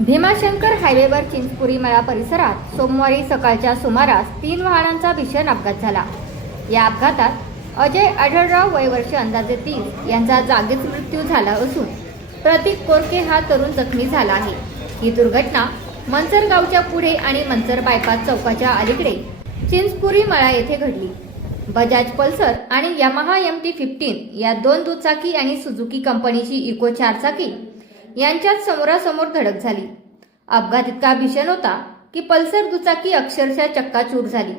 भीमाशंकर हायवेवर चिंचपुरी मळा परिसरात सोमवारी सकाळच्या सुमारास तीन वाहनांचा भीषण अपघात झाला. या अपघातात अजय आढळराव वय वर्ष अंदाजे तीस यांचा जागीच मृत्यू झाला असून प्रतीक कोरके हा तरुण जखमी झाला आहे. ही दुर्घटना मंचर गावच्या पुढे आणि मंचर बायपास चौकाच्या अलीकडे चिंचपुरी मळा येथे घडली. बजाज पल्सर आणि यामाहा एम टी फिफ्टीन या दोन दुचाकी आणि सुझुकी कंपनीची इको चारचाकी यांच्यात समोरासमोर धडक झाली. अपघात इतका भीषण होता की पल्सर दुचाकी अक्षरशः चक्काचूर झाली.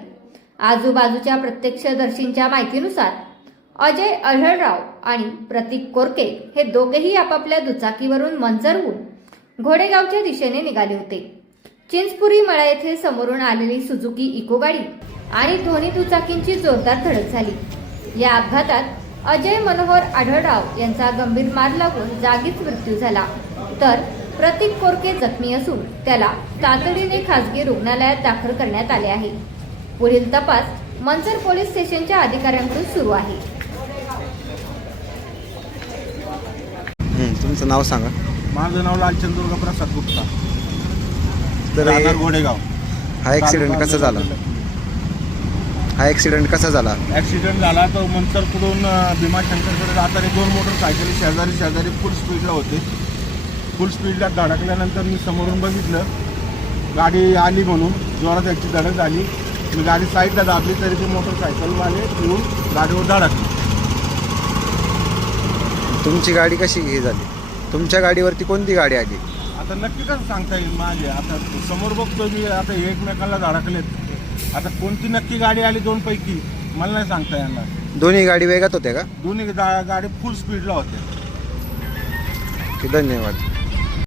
आजूबाजूच्या प्रत्यक्षदर्शींच्या माहितीनुसार अजय अढळराव आणि प्रतीक कोरके हे दोघेही आपापल्या दुचाकीवरून मंजर होऊन घोडेगावच्या दिशेने निघाले होते. चिंचपुरी मळा येथे समोरून आलेली सुझुकी इको गाडी आणि दोन्ही दुचाकींची जोरदार धडक झाली. या अपघातात अजय मनोहर आढळराव यांचा गंभीर मार लागून जागीच मृत्यू झाला. तर प्रतीक कोरके जखमी असून त्याला तातडीने खासगी रुग्णालयात दाखल करण्यात आले आहे. पुढील तपास मंचर पोलीस स्टेशनच्या अधिकाऱ्यांकडून सुरू आहे. हं, तुमचं नाव सांगा. माझं नाव लालचंद दुर्गा प्रसाद गुप्ता. तर राहणार गोडेगाव हा ॲक्सिडेंट कसा झाला? हा ॲक्सिडेंट कसा झाला? ॲक्सिडेंट झाला तर मनसरकडून अं, भीमाशंकरकडे जाताना दोन मोटरसायकल शेजारी शेजारी फुल स्पीडला होते. फुल स्पीडला धडकल्यानंतर मी समोरून बघितलं. गाडी आली म्हणून जोरात त्याची धडक झाली. मी गाडी साईडला दाबली तरी ते मोटरसायकलवाले येऊन गाडीवर धडकले. तुमची गाडी कशी हे झाली? तुमच्या गाडीवरती कोणती गाडी आली? आता नक्की कसं सांगता येईल माझे? आता समोर बघतो मी आता एकमेकांना धडकलेत. आता कोणती नक्की गाडी आली दोन पैकी मला नाही सांगता येणार. दोन्ही गाडी वेगात होत्या का? दोन्ही गा- गाडी फुल स्पीडला होत्या. की धन्यवाद.